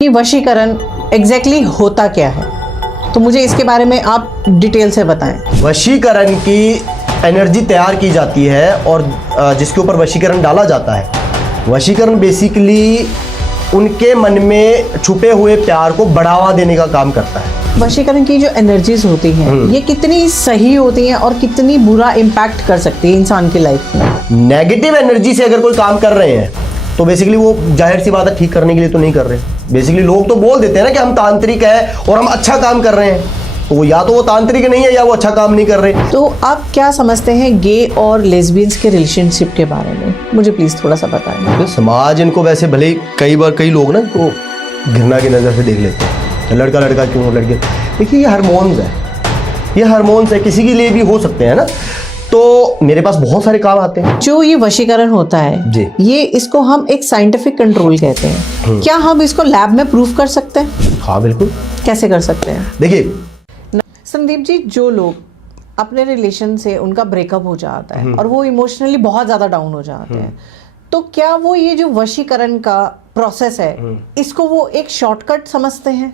कि वशीकरण एग्जैक्टली होता क्या है, तो मुझे इसके बारे में आप डिटेल से बताएं। वशीकरण की एनर्जी तैयार की जाती है और जिसके ऊपर वशीकरण डाला जाता है। वशीकरण बेसिकली उनके मन में छुपे हुए प्यार को बढ़ावा देने का काम करता है। वशीकरण की जो एनर्जीज होती हैं ये कितनी सही होती हैं और कितनी बुरा इम्पैक्ट कर सकती है इंसान की लाइफ में। नेगेटिव एनर्जी से अगर कोई काम कर रहे हैं तो बेसिकली वो जाहिर सी बात है ठीक करने के लिए तो नहीं कर रहे। बेसिकली लोग तो बोल देते हैं ना कि हम तांत्रिक है और हम अच्छा काम कर रहे हैं, तो या तो वो तांत्रिक नहीं है या वो अच्छा काम नहीं कर रहे। तो आप क्या समझते हैं गे और लेस्बियंस के रिलेशनशिप के बारे में, मुझे प्लीज थोड़ा सा बताएं। तो समाज इनको वैसे भले ही कई लोग ना इनको घृणा की नज़र से देख लेते हैं, लड़का लड़का क्यों लड़के। देखिए ये हार्मोन्स है, ये हार्मोन्स है, किसी के लिए भी हो सकते हैं ना। तो मेरे पास बहुत सारे काम आते हैं। जो ये वशीकरण होता है जी, ये इसको हम एक साइंटिफिक कंट्रोल कहते हैं। क्या हम इसको लैब में प्रूव कर सकते हैं? हाँ बिल्कुल। कैसे कर सकते हैं? देखिए संदीप जी, जो लोग अपने रिलेशन से उनका ब्रेकअप हो जाता है और वो इमोशनली बहुत ज़्यादा डाउन हो जाते हैं, तो क्या वो ये जो वशीकरण का प्रोसेस है इसको वो एक शॉर्टकट समझते हैं?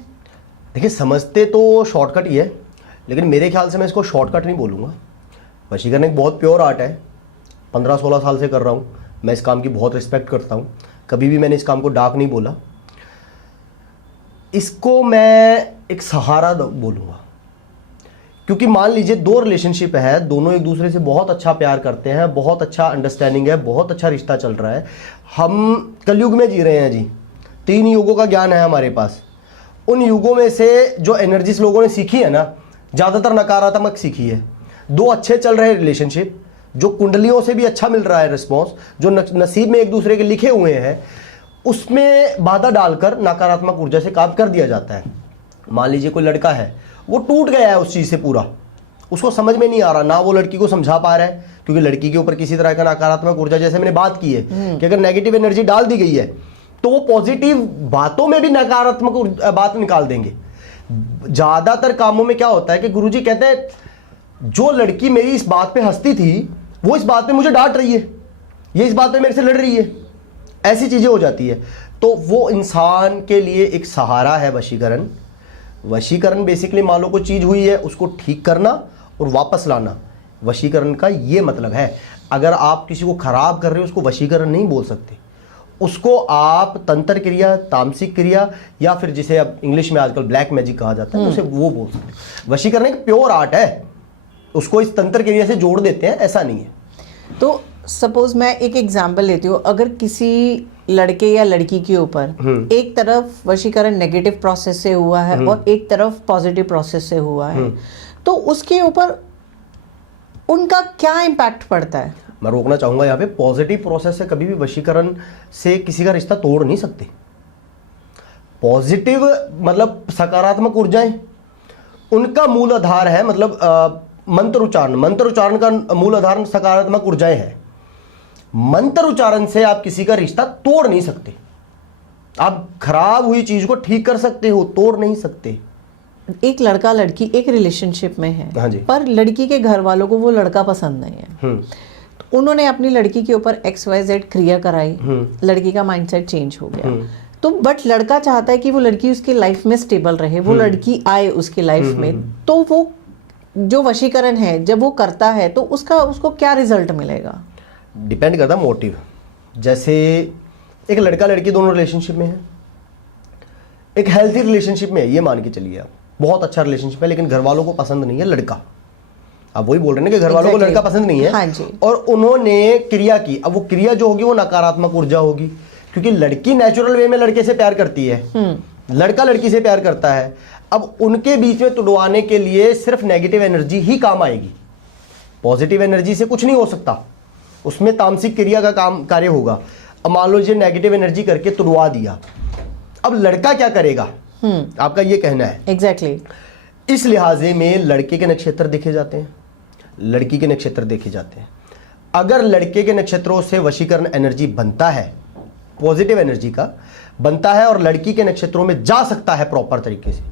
देखिए समझते तो शॉर्टकट ही है, लेकिन मेरे ख्याल से मैं इसको शॉर्टकट नहीं बोलूँगा। वशीकरण एक बहुत प्योर आर्ट है, 15-16 साल से कर रहा हूँ। मैं इस काम की बहुत रिस्पेक्ट करता हूँ, कभी भी मैंने इस काम को डार्क नहीं बोला। इसको मैं एक सहारा बोलूँगा, क्योंकि मान लीजिए दो रिलेशनशिप है, दोनों एक दूसरे से बहुत अच्छा प्यार करते हैं, बहुत अच्छा अंडरस्टैंडिंग है, बहुत अच्छा रिश्ता चल रहा है। हम कलयुग में जी रहे हैं जी, 3 युगों का ज्ञान है हमारे पास। उन युगों में से जो एनर्जीज लोगों ने सीखी है ना, ज़्यादातर नकारात्मक सीखी है। दो अच्छे चल रहे रिलेशनशिप, जो कुंडलियों से भी अच्छा मिल रहा है रिस्पॉन्स, जो नसीब में एक दूसरे के लिखे हुए हैं, उसमें बाधा डालकर नकारात्मक ऊर्जा से काम कर दिया जाता है। मान लीजिए कोई लड़का है, वो टूट गया है उस चीज़ से पूरा, उसको समझ में नहीं आ रहा, ना वो लड़की को समझा पा रहा है, क्योंकि लड़की के ऊपर किसी तरह का नकारात्मक ऊर्जा, जैसे मैंने बात की है कि अगर नेगेटिव एनर्जी डाल दी गई है तो वो पॉजिटिव बातों में भी नकारात्मक बात निकाल देंगे। ज़्यादातर कामों में क्या होता है कि गुरुजी कहते हैं जो लड़की मेरी इस बात पे हंसती थी वो इस बात पे मुझे डांट रही है, ये इस बात पे मेरे से लड़ रही है, ऐसी चीज़ें हो जाती है। तो वो इंसान के लिए एक सहारा है वशीकरण। वशीकरण बेसिकली मान लो कोई चीज़ हुई है उसको ठीक करना और वापस लाना, वशीकरण का ये मतलब है। अगर आप किसी को खराब कर रहे हो उसको वशीकरण नहीं बोल सकते, उसको आप तंत्र क्रिया, तामसिक क्रिया, या फिर जिसे अब इंग्लिश में आजकल ब्लैक मैजिक कहा जाता है, उसे वो बोल सकते हैं। वशीकरण एक प्योर आर्ट है, उसको इस तंत्र क्रिया से जोड़ देते हैं, ऐसा नहीं है। तो सपोज मैं एक एग्जांपल लेती हूँ, अगर किसी लड़के या लड़की के ऊपर एक तरफ वशीकरण नेगेटिव प्रोसेस से हुआ है और एक तरफ पॉजिटिव प्रोसेस से हुआ है, तो उसके ऊपर उनका क्या इम्पैक्ट पड़ता है? मैं रोकना चाहूंगा यहाँ पे, पॉजिटिव प्रोसेस से कभी भी वशीकरण से किसी का रिश्ता तोड़ नहीं सकते। पॉजिटिव मतलब सकारात्मक ऊर्जाएं, उनका मूल आधार है, मतलब मंत्र उच्चारण का मूल आधार सकारात्मक ऊर्जाएं है। मंत्र उच्चारण से आप किसी का रिश्ता तोड़ नहीं सकते। आप खराब हुई चीज को ठीक कर सकते हो, तोड़ नहीं सकते। एक लड़का लड़की एक रिलेशनशिप में है, हाँ जी, पर लड़की के घर वालों को वो लड़का पसंद नहीं है, तो उन्होंने अपनी लड़की के ऊपर XYZ क्रिया कराई, लड़की का माइंडसेट चेंज हो गया, तो बट लड़का चाहता है कि वो लड़की उसकी लाइफ में स्टेबल रहे, वो लड़की आए उसकी लाइफ में, तो वो जो वशीकरण है जब वो करता है तो उसको क्या रिजल्ट मिलेगा? डिपेंड करता है मोटिव। जैसे एक लड़का लड़की दोनों रिलेशनशिप में है, एक हेल्थी रिलेशनशिप में है, ये मान के चलिए आप, बहुत अच्छा रिलेशनशिप है, लेकिन घर वालों को पसंद नहीं है लड़का। आप वही बोल रहे हैं ना कि घर वालों को लड़का पसंद नहीं है। हाँ जी। और उन्होंने क्रिया की, अब वो क्रिया जो होगी वो नकारात्मक ऊर्जा होगी, क्योंकि लड़की नेचुरल वे में लड़के से प्यार करती है, लड़का लड़की से प्यार करता है। अब उनके बीच में तुड़वाने के लिए सिर्फ नेगेटिव एनर्जी ही काम आएगी, पॉजिटिव एनर्जी से कुछ नहीं हो सकता, उसमें तामसिक क्रिया का काम कार्य होगा। अब मान लो नेगेटिव एनर्जी करके तुड़वा दिया, अब लड़का क्या करेगा, आपका ये कहना है? एग्जैक्टली। इस लिहाजे में लड़के के नक्षत्र देखे जाते हैं, लड़की के नक्षत्र देखे जाते हैं। अगर लड़के के नक्षत्रों से वशीकरण एनर्जी बनता है, पॉजिटिव एनर्जी का बनता है, और लड़की के नक्षत्रों में जा सकता है प्रॉपर तरीके से,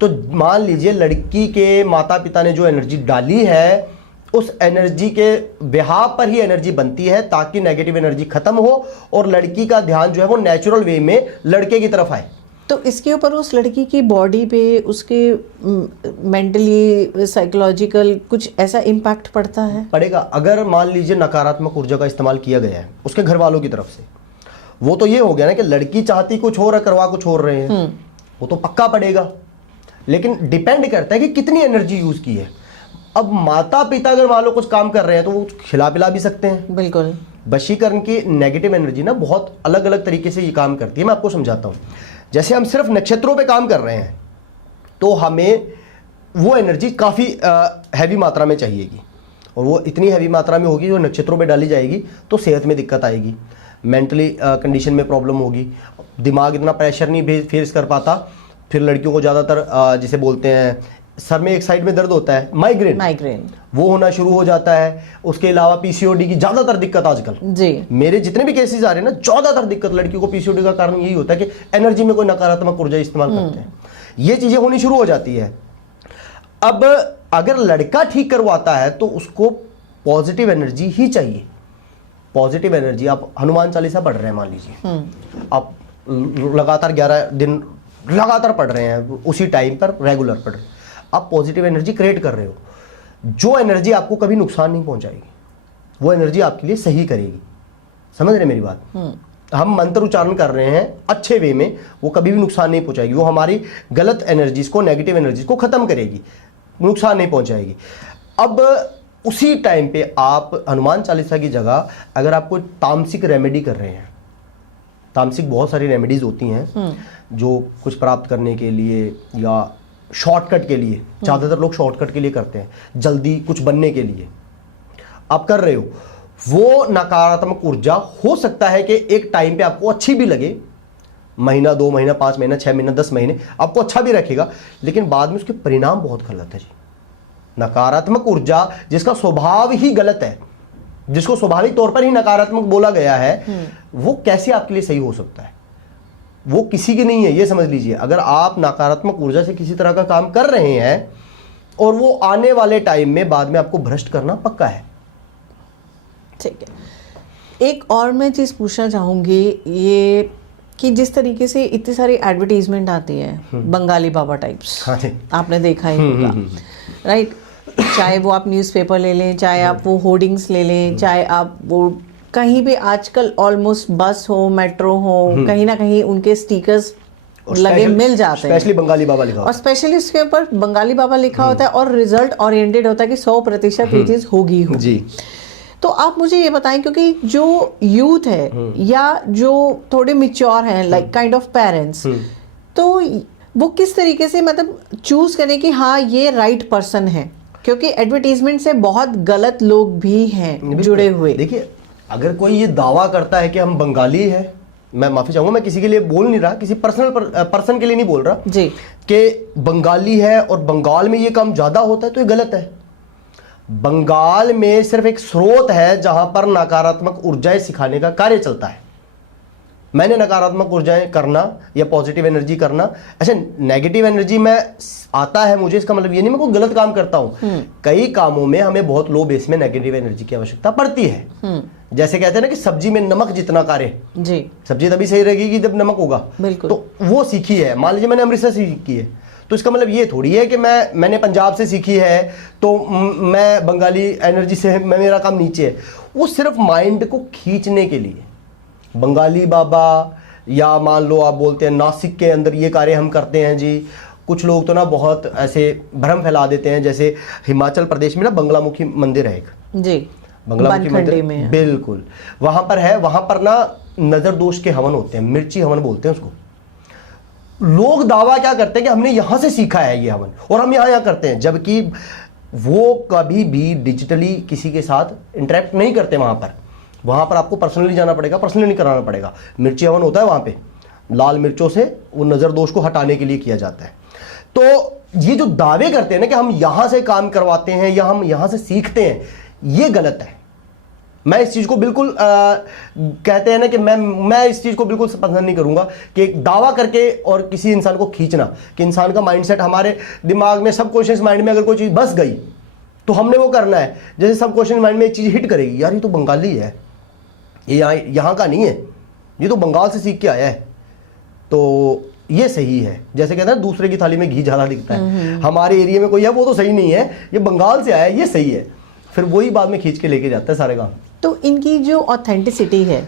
तो मान लीजिए लड़की के माता पिता ने जो एनर्जी डाली है उस एनर्जी के बिहाव पर ही एनर्जी बनती है, ताकि नेगेटिव एनर्जी खत्म हो और लड़की का ध्यान जो है वो नेचुरल वे में लड़के की तरफ आए। तो इसके ऊपर उस लड़की की बॉडी पे, उसके मेंटली, साइकोलॉजिकल कुछ ऐसा इम्पैक्ट पड़ता है? पड़ेगा। अगर मान लीजिए नकारात्मक ऊर्जा का इस्तेमाल किया गया है उसके घर वालों की तरफ से, वो तो ये हो गया ना कि लड़की चाहती कुछ और, करवा कुछ और रहे हैं, वो तो पक्का पड़ेगा। लेकिन डिपेंड करता है कि कितनी एनर्जी यूज की है। अब माता पिता अगर मान लो कुछ काम कर रहे हैं तो वो खिला पिला भी सकते हैं। बिल्कुल। वशीकरण की नेगेटिव एनर्जी ना बहुत अलग अलग तरीके से ये काम करती है। मैं आपको समझाता हूँ। जैसे हम सिर्फ नक्षत्रों पे काम कर रहे हैं तो हमें वो एनर्जी काफ़ी हैवी मात्रा में चाहिएगी, और वो इतनी हैवी मात्रा में होगी जो नक्षत्रों पे डाली जाएगी तो सेहत में दिक्कत आएगी, मेंटली कंडीशन में प्रॉब्लम होगी, दिमाग इतना प्रेशर नहीं फेस कर पाता। फिर लड़कियों को ज़्यादातर जिसे बोलते हैं सर में एक साइड में दर्द होता है, माइग्रेन, वो होना शुरू हो जाता है। उसके अलावा पीसीओडी की ज़्यादातर दिक्कत आजकल जी मेरे जितने भी केसेस आ रहे हैं ना, ज़्यादातर दिक्कत लड़कियों को पीसीओडी का कारण यही होता है कि एनर्जी में कोई नकारात्मक ऊर्जा इस्तेमाल करते हैं। ये चीज़ें होनी शुरू हो जाती है। अब अगर लड़का ठीक करवाता है तो उसको पॉजिटिव एनर्जी ही चाहिए। पॉजिटिव एनर्जी, आप हनुमान चालीसा पढ़ रहे हैं मान लीजिए, आप लगातार 11 दिन लगातार पढ़ रहे हैं, उसी टाइम पर रेगुलर पढ़ रहे हैं, आप पॉजिटिव एनर्जी क्रिएट कर रहे हो। जो एनर्जी आपको कभी नुकसान नहीं पहुंचाएगी वो एनर्जी आपके लिए सही करेगी। समझ रहे मेरी बात? हम मंत्र उच्चारण कर रहे हैं अच्छे वे में, वो कभी भी नुकसान नहीं पहुंचाएगी। वो हमारी गलत एनर्जीज को, नेगेटिव एनर्जीज को खत्म करेगी, नुकसान नहीं पहुंचाएगी। अब उसी टाइम पे आप हनुमान चालीसा की जगह अगर आप कोई तामसिक रेमेडी कर रहे हैं, तामसिक बहुत सारी रेमेडीज होती हैं जो कुछ प्राप्त करने के लिए या शॉर्टकट के लिए, ज़्यादातर लोग शॉर्टकट के लिए करते हैं, जल्दी कुछ बनने के लिए आप कर रहे हो, वो नकारात्मक ऊर्जा हो सकता है कि एक टाइम पे आपको अच्छी भी लगे, महीना, 2 महीना, 5 महीना, 6 महीना, 10 महीने आपको अच्छा भी रखेगा, लेकिन बाद में उसके परिणाम बहुत गलत है जी। नकारात्मक ऊर्जा जिसका स्वभाव ही गलत है, जिसको स्वाभाविक तौर पर ही नकारात्मक बोला गया है, वो कैसे आपके लिए सही हो सकता है? वो किसी की नहीं है, ये समझ लीजिए। अगर आप नकारात्मक ऊर्जा से किसी तरह का काम कर रहे हैं और वो आने वाले टाइम में बाद में आपको भ्रष्ट करना पक्का है। ठीक है। एक और मैं चीज़ पूछना चाहूँगी, ये कि जिस तरीके से इतनी सारी एडवर्टीजमेंट आती है बंगाली बाबा टाइप्स, हाँ जी, आपने देखा ही होगा, राइट? चाहे वो आप न्यूज़पेपर ले लें, चाहे आप वो होर्डिंग्स ले लें, चाहे आप वो कहीं भी आजकल ऑलमोस्ट बस हो, मेट्रो हो, कहीं ना कहीं उनके स्टिकर्स लगे मिल जाते हैं, स्पेशली बंगाली बाबा लिखा, और स्पेशली उसके ऊपर बंगाली बाबा लिखा होता है और रिजल्ट ओरिएंटेड होता है कि 100% ये चीज़ होगी जी। तो आप मुझे ये बताएं, क्योंकि जो यूथ है या जो थोड़े मिच्योर हैं, लाइक काइंड ऑफ पेरेंट्स, तो वो किस तरीके से मतलब चूज करें कि हाँ ये राइट पर्सन है, क्योंकि एडवर्टीजमेंट से बहुत गलत लोग भी हैं जुड़े हुए। देखिए, अगर कोई ये दावा करता है कि हम बंगाली है, मैं माफी चाहूंगा, मैं किसी के लिए बोल नहीं रहा, किसी पर्सन के लिए नहीं बोल रहा जी, कि बंगाली है और बंगाल में ये काम ज्यादा होता है, तो ये गलत है। बंगाल में सिर्फ एक स्रोत है जहां पर नकारात्मक ऊर्जाएं सिखाने का कार्य चलता है। मैंने नकारात्मक ऊर्जाएं करना या पॉजिटिव एनर्जी करना, अच्छा नेगेटिव एनर्जी में आता है मुझे, इसका मतलब ये नहीं मैं कोई गलत काम करता हूं। कई कामों में हमें बहुत लो बेस में नेगेटिव एनर्जी की आवश्यकता पड़ती है। जैसे कहते हैं ना कि सब्जी में नमक जितना कार्य जी, सब्जी तभी सही रहेगी जब नमक होगा, बिल्कुल। तो वो सीखी है। मान लीजिए मैंने अमृतसर से सीखी है, तो इसका मतलब ये थोड़ी है कि मैंने पंजाब से सीखी है तो मैं बंगाली एनर्जी से मेरा काम नीचे है। वो सिर्फ माइंड को खींचने के लिए बंगाली बाबा, या मान लो आप बोलते हैं नासिक के अंदर ये कार्य हम करते हैं जी। कुछ लोग तो ना बहुत ऐसे भ्रम फैला देते हैं, जैसे हिमाचल प्रदेश में ना बंगलामुखी मंदिर है एक जी, बंगलामुखी मंदिर में बिल्कुल वहां पर है। वहां पर ना नजर दोष के हवन होते हैं, मिर्ची हवन बोलते हैं उसको। लोग दावा क्या करते हैं कि हमने यहां से सीखा है ये हवन और हम यहां करते हैं, जबकि वो कभी भी डिजिटली किसी के साथ इंटरेक्ट नहीं करते। वहां पर आपको पर्सनली जाना पड़ेगा, पर्सनली कराना पड़ेगा। मिर्ची हवन होता है वहां पे, लाल मिर्चों से वो नजर दोष को हटाने के लिए किया जाता है। तो ये जो दावे करते हैं ना कि हम यहां से काम करवाते हैं या हम यहां से सीखते हैं, ये गलत है। मैं इस चीज को बिल्कुल कहते हैं ना कि मैं इस चीज को बिल्कुल पसंद नहीं करूंगा कि दावा करके और किसी इंसान को खींचना, कि इंसान का माइंडसेट हमारे दिमाग में, सबकॉन्शियस माइंड में अगर कोई चीज बस गई तो हमने वो करना है। जैसे सबकॉन्शियस माइंड में एक चीज हिट करेगी, यार ये तो बंगाली है, ये यहाँ का नहीं है, ये तो बंगाल से सीख के आया है, तो ये सही है, जैसे कहते हैं दूसरे की थाली में घी ज्यादा दिखता है, हमारे एरिया में कोई है वो तो सही नहीं है, ये बंगाल से आया है ये सही है, फिर वही बाद में खींच के लेके जाता है सारे काम। तो इनकी जो ऑथेंटिसिटी है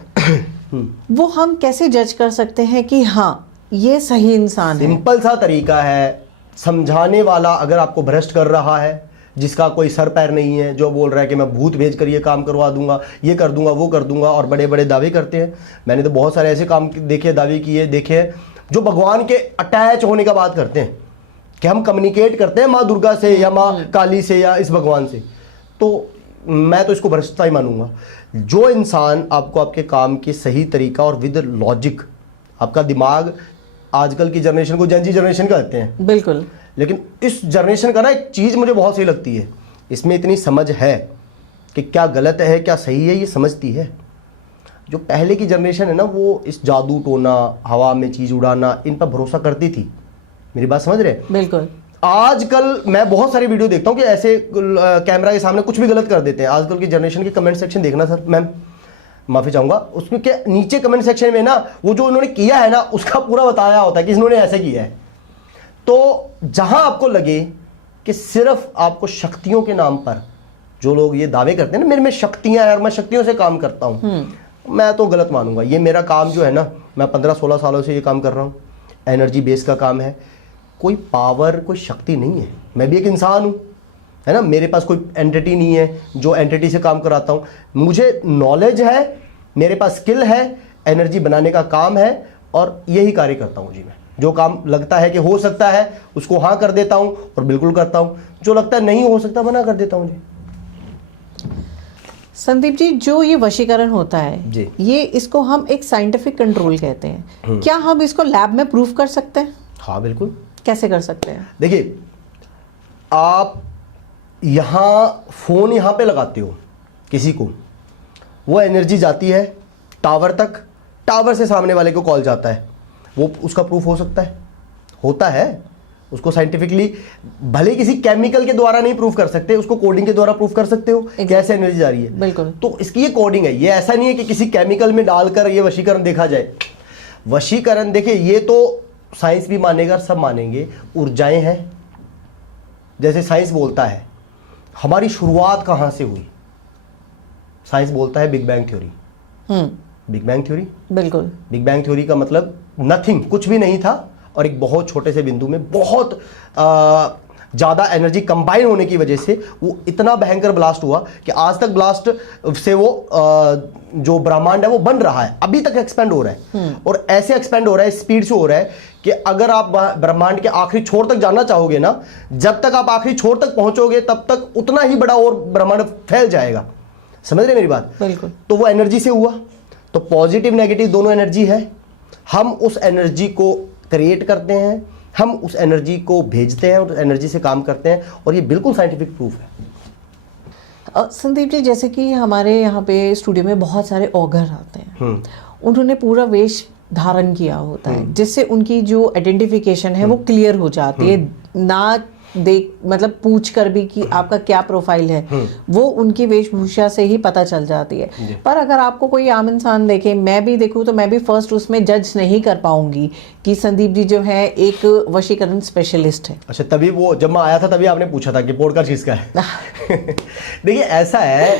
वो हम कैसे जज कर सकते हैं कि हाँ ये सही इंसान है? सिंपल सा तरीका है, समझाने वाला अगर आपको भ्रष्ट कर रहा है, जिसका कोई सर पैर नहीं है, जो बोल रहा है कि मैं भूत भेज कर ये काम करवा दूंगा, ये कर दूंगा, वो कर दूंगा, और बड़े बड़े दावे करते हैं। मैंने तो बहुत सारे ऐसे काम देखे, दावे किए देखे हैं, जो भगवान के अटैच होने का बात करते हैं कि हम कम्युनिकेट करते हैं माँ दुर्गा से या माँ काली से या इस भगवान से। तो मैं तो इसको भ्रष्टता ही मानूंगा। जो इंसान आपको आपके काम के सही तरीका और विद लॉजिक, आपका दिमाग, आजकल की जनरेशन को जेन ज़ी जनरेशन कहते हैं, बिल्कुल, लेकिन इस जनरेशन का ना एक चीज़ मुझे बहुत सही लगती है, इसमें इतनी समझ है कि क्या गलत है क्या सही है, ये समझती है। जो पहले की जनरेशन है ना, वो इस जादू टोना, हवा में चीज़ उड़ाना, इन पर भरोसा करती थी। मेरी बात समझ रहे हैं? बिल्कुल। आजकल मैं बहुत सारी वीडियो देखता हूँ कि ऐसे कैमरा के सामने कुछ भी गलत कर देते हैं। आजकल की जनरेशन के कमेंट सेक्शन देखना सर, मैम माफ़ी चाहूँगा, उसमें के नीचे कमेंट सेक्शन में ना वो जो उन्होंने किया है ना उसका पूरा बताया होता है कि इन्होंने ऐसे किया है। तो जहां आपको लगे कि सिर्फ आपको शक्तियों के नाम पर, जो लोग ये दावे करते हैं ना मेरे में शक्तियां हैं और मैं शक्तियों से काम करता हूं, मैं तो गलत मानूंगा। ये मेरा काम जो है ना, मैं 15-16 सालों से ये काम कर रहा हूं, एनर्जी बेस का काम है, कोई पावर कोई शक्ति नहीं है, मैं भी एक इंसान हूं, है ना। मेरे पास कोई एंटिटी नहीं है जो एंटिटी से काम कराता हूं, मुझे नॉलेज है, मेरे पास स्किल है, एनर्जी बनाने का काम है, और यही कार्य करता हूं जी। मैं जो काम लगता है कि हो सकता है उसको हाँ कर देता हूं और बिल्कुल करता हूं, जो लगता है नहीं हो सकता मना कर देता हूं जी। संदीप जी, जो ये वशीकरण होता है जी, ये इसको हम एक साइंटिफिक कंट्रोल कहते हैं, क्या हम इसको लैब में प्रूफ कर सकते हैं? हाँ बिल्कुल। कैसे कर सकते हैं? देखिए, आप यहाँ फोन यहाँ पे लगाते हो किसी को, वो एनर्जी जाती है टावर तक, टावर से सामने वाले को कॉल जाता है, वो उसका प्रूफ हो सकता है, होता है। उसको साइंटिफिकली भले किसी केमिकल के द्वारा नहीं प्रूफ कर सकते, उसको कोडिंग के द्वारा प्रूफ कर सकते हो कैसे एनर्जी जा रही है। बिल्कुल। तो इसकी ये कोडिंग है, ये ऐसा नहीं है कि किसी केमिकल में डालकर ये वशीकरण देखा जाए। वशीकरण देखिए, ये तो साइंस भी मानेगा, सब मानेंगे, ऊर्जाएं हैं। जैसे साइंस बोलता है हमारी शुरुआत कहां से हुई, साइंस बोलता है big bang theory. Big bang theory, बिल्कुल। बिग बैंग थ्योरी का मतलब नथिंग, कुछ भी नहीं था, और एक बहुत छोटे से बिंदु में बहुत ज़्यादा एनर्जी कंबाइन होने की वजह से वो इतना भयंकर ब्लास्ट हुआ कि आज तक ब्लास्ट से वो जो ब्रह्मांड है वो बन रहा है, अभी तक एक्सपेंड हो रहा है, और ऐसे एक्सपेंड हो रहा है, स्पीड से हो रहा है कि अगर आप ब्रह्मांड के आखिरी छोर तक जाना चाहोगे ना, जब तक आप आखिरी छोर तक पहुंचोगे तब तक उतना ही बड़ा और ब्रह्मांड फैल जाएगा। समझ रहे मेरी बात? बिल्कुल। तो वो एनर्जी से हुआ, तो पॉजिटिव नेगेटिव दोनों एनर्जी है, हम उस एनर्जी को क्रिएट करते हैं, हम उस एनर्जी को भेजते हैं और एनर्जी से काम करते हैं, और ये बिल्कुल साइंटिफिक प्रूफ है। संदीप जी, जैसे कि हमारे यहाँ पे स्टूडियो में बहुत सारे ऑगर आते हैं, उन्होंने पूरा वेश धारण किया होता है, जिससे उनकी जो आइडेंटिफिकेशन है वो क्लियर हो जाती है, ना देख मतलब पूछ कर भी कि आपका क्या प्रोफाइल है, वो उनकी वेशभूषा से ही पता चल जाती है। पर अगर आपको कोई आम इंसान देखे, मैं भी देखूं, तो मैं भी फर्स्ट उसमें जज नहीं कर पाऊंगी कि संदीप जी जो है एक वशीकरण स्पेशलिस्ट है। अच्छा, तभी वो जब मैं आया था तभी आपने पूछा था कि पॉडकास्ट किसका है। देखिए ऐसा है,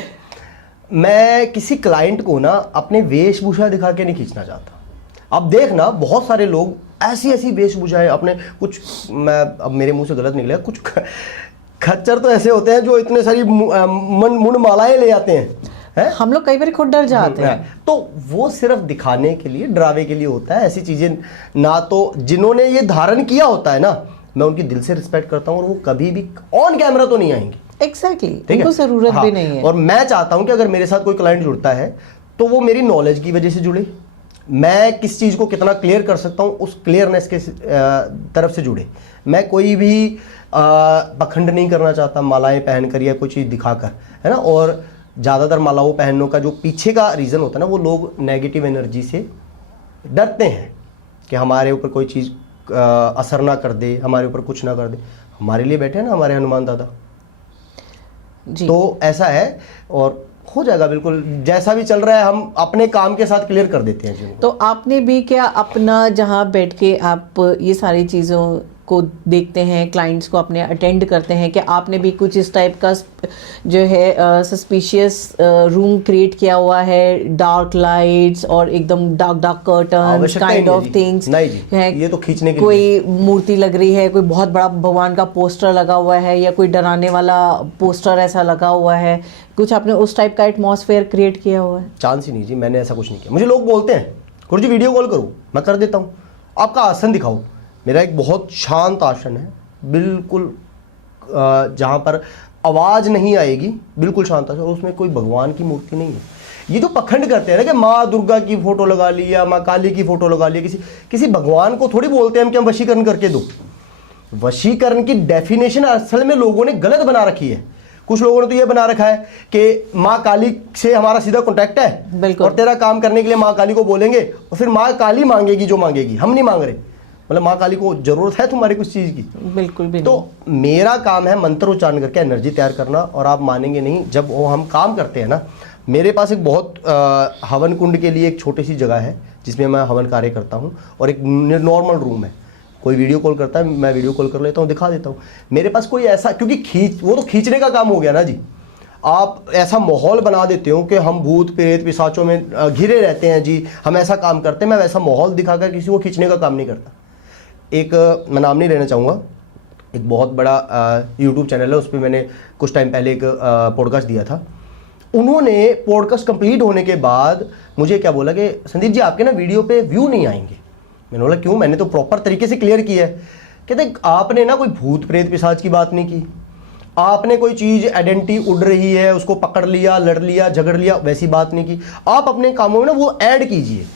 मैं किसी क्लाइंट को ना अपने वेशभूषा दिखा के नहीं खींचना चाहता। अब देखना बहुत सारे लोग ऐसी ऐसी वेशभूषाएं अपने, कुछ मैं अब मेरे मुंह से गलत निकलेगा, कुछ खच्चर तो ऐसे होते हैं जो इतने सारी मुंड मालाएं ले आते हैं, हम लोग कई बार खुद डर जाते हैं। तो वो सिर्फ दिखाने के लिए, डरावे के लिए होता है। ऐसी चीजें ना, तो जिन्होंने ये धारण किया होता है ना, मैं उनकी दिल से रिस्पेक्ट करता हूँ, और वो कभी भी ऑन कैमरा तो नहीं आएंगे। एग्जैक्टली, उनको जरूरत भी नहीं है। और मैं चाहता हूं कि अगर मेरे साथ कोई क्लाइंट जुड़ता है तो वो मेरी नॉलेज की वजह से जुड़े, मैं किस चीज़ को कितना क्लियर कर सकता हूं उस क्लियरनेस के तरफ से जुड़े। मैं कोई भी पखंड नहीं करना चाहता मालाएं पहनकर या कोई चीज़ दिखाकर, है ना। और ज़्यादातर मालाओं पहनने का जो पीछे का रीज़न होता है ना, वो लोग नेगेटिव एनर्जी से डरते हैं कि हमारे ऊपर कोई चीज़ असर ना कर दे, हमारे ऊपर कुछ ना कर दे। हमारे लिए बैठे हैं ना हमारे हनुमान दादा जी। तो ऐसा है, और हो जाएगा बिल्कुल, जैसा भी चल रहा है हम अपने काम के साथ क्लियर कर देते हैं जी उनको। तो आपने भी क्या अपना जहाँ बैठ के आप ये सारी चीज़ों को देखते हैं, क्लाइंट्स को अपने अटेंड करते हैं, कि आपने भी कुछ इस टाइप का जो है सस्पिशियस रूम क्रिएट किया हुआ है, डार्क लाइट्स और एकदम dark dark curtain kind of things? नहीं जी, ये तो खींचने के कोई मूर्ति लग रही है, कोई बहुत बड़ा भगवान का पोस्टर लगा हुआ है, या कोई डराने वाला पोस्टर ऐसा लगा हुआ है, कुछ आपने उस टाइप का एटमॉस्फेयर क्रिएट किया हुआ है? चांस ही नहीं जी, मैंने ऐसा कुछ नहीं किया। मुझे लोग बोलते हैं गुरु जी वीडियो कॉल करूँ, मैं कर देता हूँ, आपका आसन दिखाओ। मेरा एक बहुत शांत आसन है, बिल्कुल जहाँ पर आवाज़ नहीं आएगी, बिल्कुल शांत आसन, और उसमें कोई भगवान की मूर्ति नहीं है। ये तो पखंड करते हैं ना कि माँ दुर्गा की फोटो लगा ली या माँ काली की फोटो लगा ली, किसी भगवान को थोड़ी बोलते हैं हम कि हम वशीकरण करके दो। वशीकरण की डेफिनेशन असल में लोगों ने गलत बना रखी है। कुछ लोगों ने तो ये बना रखा है कि माँ काली से हमारा सीधा कॉन्टैक्ट है और तेरा काम करने के लिए माँ काली को बोलेंगे और फिर माँ काली मांगेगी जो मांगेगी, हम नहीं मांग रहे। मतलब माँ काली को जरूरत है तुम्हारी कुछ चीज़ की? बिल्कुल भी नहीं। तो मेरा काम है मंत्र उच्चारण करके एनर्जी तैयार करना, और आप मानेंगे नहीं, जब वो हम काम करते हैं ना, मेरे पास एक बहुत हवन कुंड के लिए एक छोटी सी जगह है जिसमें मैं हवन कार्य करता हूँ, और एक नॉर्मल रूम है। कोई वीडियो कॉल करता है, मैं वीडियो कॉल कर लेता हूँ, दिखा देता हूँ। मेरे पास कोई ऐसा, क्योंकि वो तो खींचने का काम हो गया ना जी। आप ऐसा माहौल बना देते हो कि हम भूत प्रेत पिशाचों में घिरे रहते हैं जी, हम ऐसा काम करते हैं। मैं वैसा माहौल दिखाकर किसी को खींचने का काम नहीं करता। एक मैं नाम नहीं लेना चाहूँगा, एक बहुत बड़ा यूट्यूब चैनल है, उस पर मैंने कुछ टाइम पहले एक पॉडकास्ट दिया था। उन्होंने पॉडकास्ट कंप्लीट होने के बाद मुझे क्या बोला कि संदीप जी आपके ना वीडियो पे व्यू नहीं आएंगे। मैंने बोला क्यों? मैंने तो प्रॉपर तरीके से क्लियर किया है। कहते आपने ना कोई भूत प्रेत पिशाच की बात नहीं की, आपने कोई चीज़ आइडेंटिटी उड़ रही है उसको पकड़ लिया, लड़ लिया, झगड़ लिया, वैसी बात नहीं की। आप अपने कामों में ना वो ऐड कीजिए।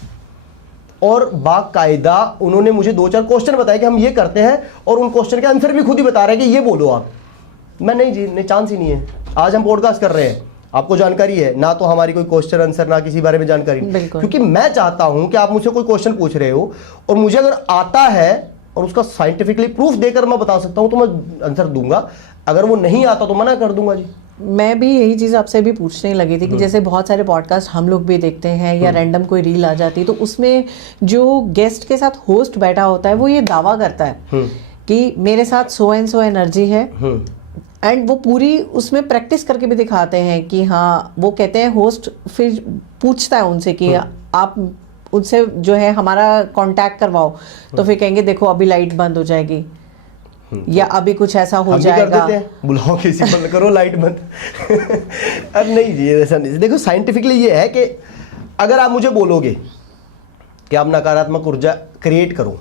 और बाकायदा उन्होंने मुझे 2-4 क्वेश्चन बताए कि हम ये करते हैं, और उन क्वेश्चन के आंसर भी खुद ही बता रहे हैं कि ये बोलो आप। मैं नहीं जी, नहीं, चांस ही नहीं है। आज हम पॉडकास्ट कर रहे हैं, आपको जानकारी है ना, तो हमारी कोई क्वेश्चन आंसर ना किसी बारे में जानकारी, क्योंकि मैं चाहता हूं कि आप मुझसे कोई क्वेश्चन पूछ रहे हो और मुझे अगर आता है और उसका साइंटिफिकली प्रूफ देकर मैं बता सकता हूं तो मैं आंसर दूंगा, अगर वो नहीं आता तो मना कर दूंगा जी। मैं भी यही चीज़ आपसे भी पूछने लगी थी कि जैसे बहुत सारे पॉडकास्ट हम लोग भी देखते हैं, या रैंडम कोई रील आ जाती है, तो उसमें जो गेस्ट के साथ होस्ट बैठा होता है वो ये दावा करता है कि मेरे साथ सो एंड सो एनर्जी है, एंड वो पूरी उसमें प्रैक्टिस करके भी दिखाते हैं कि हाँ, वो कहते हैं होस्ट फिर पूछता है उनसे कि आप उनसे जो है हमारा कांटेक्ट करवाओ, तो फिर कहेंगे देखो अभी लाइट बंद हो जाएगी, या अभी कुछ ऐसा हो जाएगा, बुलाओ किसी को, करो लाइट बंद। अब नहीं जी, ऐसा नहीं। देखो साइंटिफिकली ये है कि अगर आप मुझे बोलोगे कि आप नकारात्मक ऊर्जा क्रिएट करो,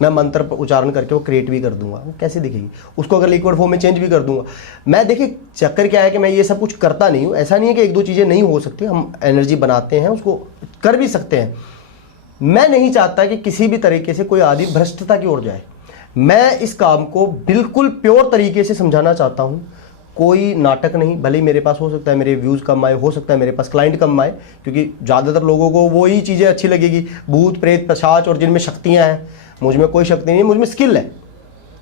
मैं मंत्र उच्चारण करके वो क्रिएट भी कर दूंगा। वो कैसे दिखेगी? उसको अगर लिक्विड फॉर्म में चेंज भी कर दूंगा मैं। देखिए चक्कर क्या है कि मैं ये सब कुछ करता नहीं हूँ। ऐसा नहीं है कि 1-2 चीज़ें नहीं हो सकती, हम एनर्जी बनाते हैं, उसको कर भी सकते हैं। मैं नहीं चाहता कि किसी भी तरीके से कोई आदमी भ्रष्टता की ओर जाए। मैं इस काम को बिल्कुल प्योर तरीके से समझाना चाहता हूँ। कोई नाटक नहीं। भले ही मेरे पास हो सकता है मेरे व्यूज़ कम आए, हो सकता है मेरे पास क्लाइंट कम आए, क्योंकि ज़्यादातर लोगों को वही चीज़ें अच्छी लगेगी, भूत प्रेत पिशाच और जिनमें शक्तियाँ हैं। मुझ में कोई शक्ति नहीं है, मुझ में स्किल है,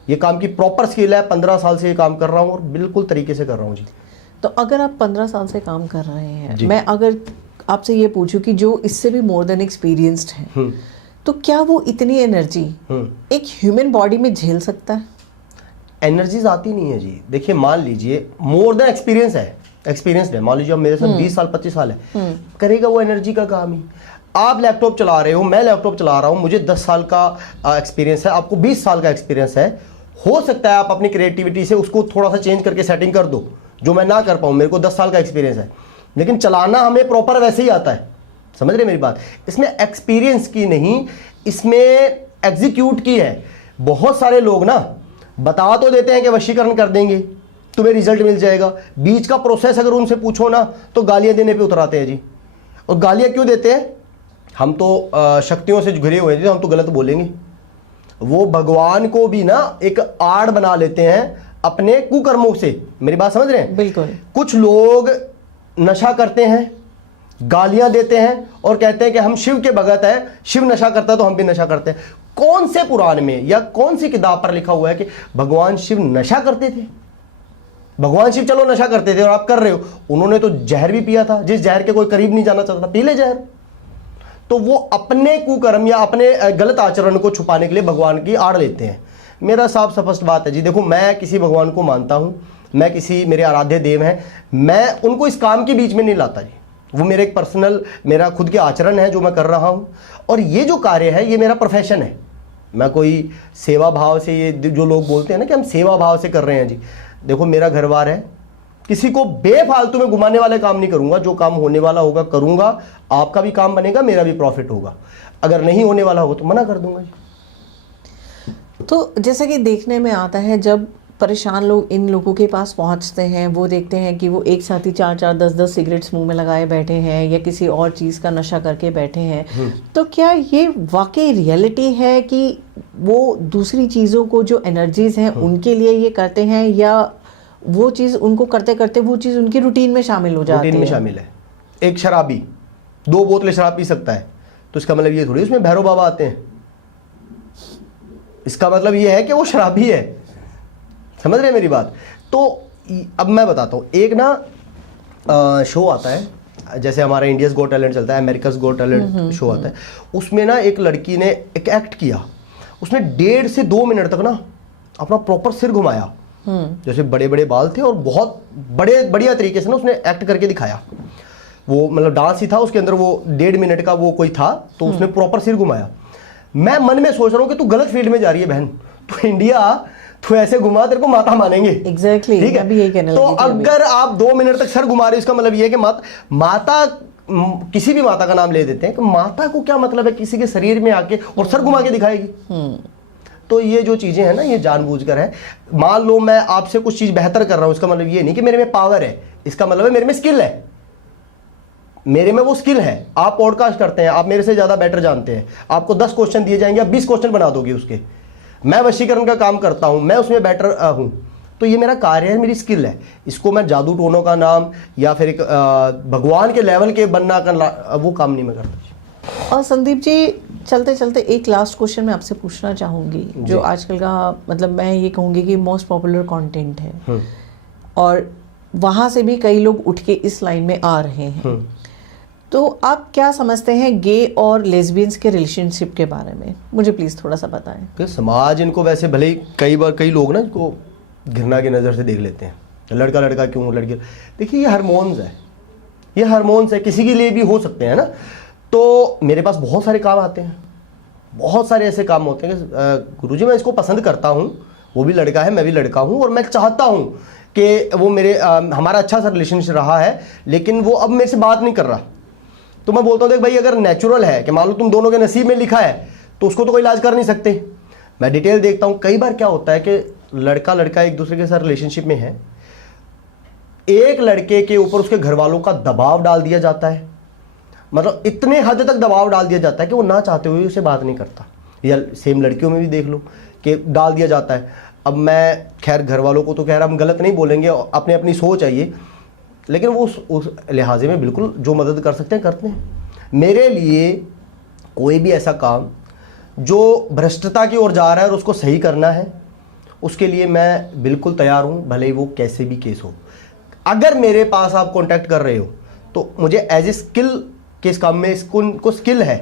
ये काम की प्रॉपर स्किल है। 15 साल से ये काम कर रहा हूँ और बिल्कुल तरीके से कर रहा हूँ जी। तो अगर आप 15 साल से काम कर रहे हैं, मैं अगर आपसे ये पूछूं कि जो इससे भी मोर देन एक्सपीरियंस्ड है, तो क्या वो इतनी एनर्जी एक ह्यूमन बॉडी में झेल सकता है? एनर्जीज आती नहीं है जी। देखिए मान लीजिए मोर देन एक्सपीरियंस्ड है, मान लीजिए अब मेरे साथ 20 साल 25 साल है, करेगा वो एनर्जी का काम ही। आप लैपटॉप चला रहे हो, मैं लैपटॉप चला रहा हूँ, मुझे 10 साल का एक्सपीरियंस है, आपको 20 साल का एक्सपीरियंस है। हो सकता है आप अपनी क्रिएटिविटी से उसको थोड़ा सा चेंज करके सेटिंग कर दो, जो मैं ना कर पाऊँ। मेरे को 10 साल का एक्सपीरियंस है, लेकिन चलाना हमें प्रॉपर वैसे ही आता है। समझ रहे मेरी बात? इसमें एक्सपीरियंस की नहीं, इसमें एग्जीक्यूट की है। बहुत सारे लोग ना बता तो देते हैं कि वशीकरण कर देंगे, तुम्हें रिजल्ट मिल जाएगा। बीच का प्रोसेस अगर उनसे पूछो ना तो गालियां देने पे उतराते हैं जी। और गालियां क्यों देते हैं? हम तो शक्तियों से घिरे हुए हैं, हम तो गलत बोलेंगे। वो भगवान को भी ना एक आड़ बना लेते हैं अपने कुकर्मों से। मेरी बात समझ रहे हैं? बिल्कुल। कुछ लोग नशा करते हैं, गालियां देते हैं और कहते हैं कि हम शिव के भगत हैं, शिव नशा करता है तो हम भी नशा करते हैं। कौन से पुराण में या कौन सी किताब पर लिखा हुआ है कि भगवान शिव नशा करते थे? भगवान शिव चलो नशा करते थे और आप कर रहे हो, उन्होंने तो जहर भी पिया था, जिस जहर के कोई करीब नहीं जाना चाहता, पी ले जहर। तो वो अपने कुकर्म या अपने गलत आचरण को छुपाने के लिए भगवान की आड़ लेते हैं। मेरा साफ स्पष्ट बात है जी, देखो मैं किसी भगवान को मानता हूं, मैं किसी मेरे आराध्य देव हैं, मैं उनको इस काम के बीच में नहीं लाता जी। वो मेरे एक पर्सनल, मेरा खुद के आचरण है जो मैं कर रहा हूं, और ये जो कार्य है ये मेरा प्रोफेशन है। मैं कोई सेवा भाव से, ये जो लोग बोलते हैं ना कि हम सेवा भाव से कर रहे हैं जी, देखो मेरा घर बार है, किसी को बेफालतू में घुमाने वाले काम नहीं करूंगा। जो काम होने वाला होगा करूंगा, आपका भी काम बनेगा, मेरा भी प्रॉफिट होगा। अगर नहीं होने वाला होगा तो मना कर दूंगा जी। तो जैसा कि देखने में आता है, जब परेशान लोग इन लोगों के पास पहुंचते हैं, वो देखते हैं कि वो एक साथ ही 4-4 10-10 सिगरेट्स मुंह में लगाए बैठे हैं या किसी और चीज़ का नशा करके बैठे हैं, तो क्या ये वाकई रियलिटी है कि वो दूसरी चीज़ों को जो एनर्जीज हैं उनके लिए ये करते हैं, या वो चीज़ उनको करते करते वो चीज़ उनकी रूटीन में शामिल हो जाती है? रूटीन में शामिल है। एक शराबी 2 बोतलें शराब पी सकता है, तो इसका मतलब ये थोड़ी उसमें भैरव बाबा आते हैं। इसका मतलब ये है कि वो शराबी है। समझ रहे हैं मेरी बात? तो अब मैं बताता हूँ, एक ना शो आता है, जैसे हमारा इंडियाज़ गॉट टैलेंट चलता है, अमेरिकाज़ गॉट टैलेंट शो आता है, उसमें ना एक लड़की ने एक एक्ट किया, उसने 1.5 से 2 मिनट तक ना अपना प्रॉपर सिर घुमाया, जैसे बड़े बड़े बाल थे, और बहुत बड़े बढ़िया तरीके से ना उसने एक्ट करके दिखाया। वो मतलब डांस ही था उसके अंदर, वो 1.5 मिनट का वो कोई था, तो उसने प्रॉपर सिर घुमाया। मैं मन में सोच रहा हूँ कि तू गलत फील्ड में जा रही है बहन, तो इंडिया तो ऐसे घुमा, तेरे को माता मानेंगे। एग्जैक्टली, ठीक है, अभी यही कहने तो लगी थी अभी। अगर आप 2 मिनट तक सर घुमा रहे हो, इसका मतलब ये है कि माता किसी भी माता का नाम ले देते हैं, कि माता को क्या मतलब है किसी के शरीर में आके और सर घुमा के दिखाएगी। तो ये जो चीजें हैं ना, ये जानबूझकर है। मान लो मैं आपसे कुछ चीज बेहतर कर रहा हूं, इसका मतलब ये नहीं कि मेरे में पावर है, इसका मतलब है मेरे में स्किल है, मेरे में वो स्किल है। आप पॉडकास्ट करते हैं, आप मेरे से ज्यादा बेटर जानते हैं, आपको 10 क्वेश्चन दिए जाएंगे, आप 20 क्वेश्चन बना दोगे उसके। मैं वशीकरण का काम करता हूं, मैं उसमें बेटर हूं, तो ये मेरा कार्य है, मेरी स्किल है। इसको मैं जादू टोनों का नाम या फिर एक भगवान के लेवल के बनना का वो काम नहीं मैं करता। और संदीप जी, चलते चलते एक लास्ट क्वेश्चन मैं आपसे पूछना चाहूँगी, जो आजकल का मतलब मैं ये कहूँगी कि मोस्ट पॉपुलर कंटेंट है, और वहाँ से भी कई लोग उठ के इस लाइन में आ रहे हैं। तो आप क्या समझते हैं गे और लेस्बियंस के रिलेशनशिप के बारे में? मुझे प्लीज़ थोड़ा सा बताएं। कि समाज इनको वैसे भले ही कई लोग ना इनको घृणा की नज़र से देख लेते हैं, लड़का लड़का क्यों, लड़की। देखिए ये हार्मोन्स है, ये हार्मोन्स है, किसी के लिए भी हो सकते हैं ना। तो मेरे पास बहुत सारे काम आते हैं, बहुत सारे ऐसे काम होते हैं कि गुरुजी मैं इसको पसंद करता हूँ, वो भी लड़का है, मैं भी लड़का हूँ, और मैं चाहता हूँ कि वो मेरे हमारा अच्छा सा रिलेशनशिप रहा है, लेकिन वो अब मेरे से बात नहीं कर रहा। तो मैं बोलता हूँ देख भाई, अगर नेचुरल है कि मान लो तुम दोनों के नसीब में लिखा है, तो उसको तो कोई इलाज कर नहीं सकते। मैं डिटेल देखता हूँ, कई बार क्या होता है कि लड़का लड़का एक दूसरे के साथ रिलेशनशिप में है, एक लड़के के ऊपर उसके घर वालों का दबाव डाल दिया जाता है, मतलब इतने हद तक दबाव डाल दिया जाता है कि वो ना चाहते हुए उसे बात नहीं करता। या सेम लड़कियों में भी देख लो कि डाल दिया जाता है। अब मैं खैर घर वालों को तो खैर हम गलत नहीं बोलेंगे, अपने अपनी सोच है ये, लेकिन वो उस लिहाजे में बिल्कुल जो मदद कर सकते हैं करते हैं। मेरे लिए कोई भी ऐसा काम जो भ्रष्टता की ओर जा रहा है और उसको सही करना है, उसके लिए मैं बिल्कुल तैयार हूँ, भले ही वो कैसे भी केस हो। अगर मेरे पास आप कांटेक्ट कर रहे हो तो मुझे एज ए स्किल के इस काम में इसको स्किल है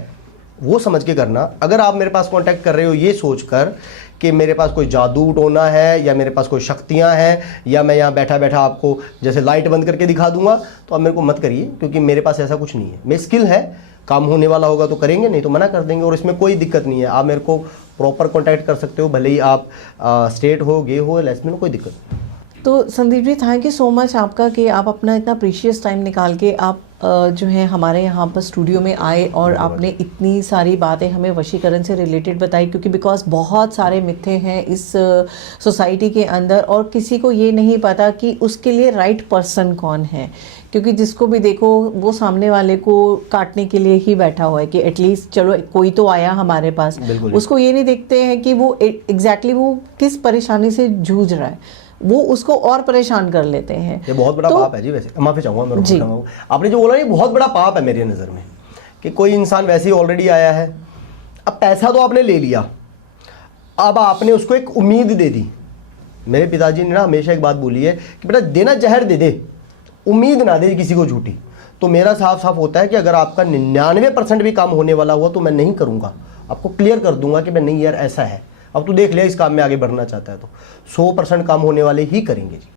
वो समझ के करना। अगर आप मेरे पास कांटेक्ट कर रहे हो ये सोचकर कि मेरे पास कोई जादू टोना है या मेरे पास कोई शक्तियां हैं या मैं यहाँ बैठा बैठा आपको जैसे लाइट बंद करके दिखा दूंगा, तो आप मेरे को मत करिए, क्योंकि मेरे पास ऐसा कुछ नहीं है। मेरी स्किल है, काम होने वाला होगा तो करेंगे, नहीं तो मना कर देंगे, और इसमें कोई दिक्कत नहीं है। आप मेरे को प्रॉपर कॉन्टैक्ट कर सकते हो, भले ही आप स्ट्रेट हो, गे हो, लेस्बियन हो, कोई दिक्कत नहीं। तो Sandeep ji, thank you so much आपका कि आप अपना इतना प्रीशियस टाइम निकाल के आप जो है हमारे यहाँ पर स्टूडियो में आए और आपने इतनी सारी बातें हमें वशीकरण से रिलेटेड बताई, क्योंकि बिकॉज बहुत सारे मिथ्ये हैं इस सोसाइटी के अंदर और किसी को ये नहीं पता कि उसके लिए राइट पर्सन कौन है, क्योंकि जिसको भी देखो वो सामने वाले को काटने के लिए ही बैठा हुआ है कि एटलीस्ट चलो कोई तो आया हमारे पास। उसको ये नहीं देखते हैं कि वो एग्जैक्टली वो किस परेशानी से जूझ रहा है, वो उसको और परेशान कर लेते हैं। ये बहुत बड़ा पाप है जी। वैसे माफी चाहूंगा मैं, आपने जो बोला ये बहुत बड़ा पाप है मेरी नज़र में, कि कोई इंसान वैसे ही ऑलरेडी आया है, अब पैसा तो आपने ले लिया, अब आपने उसको एक उम्मीद दे दी मेरे पिताजी ने ना हमेशा एक बात बोली है कि बेटा देना जहर दे दे, उम्मीद ना दे किसी को झूठी। तो मेरा साफ साफ होता है कि अगर आपका 99% भी काम होने वाला हुआ तो मैं नहीं करूँगा, आपको क्लियर कर दूंगा कि मैं नहीं यार ऐसा है, अब तू देख लिया इस काम में आगे बढ़ना चाहता है तो 100% काम होने वाले ही करेंगे जी।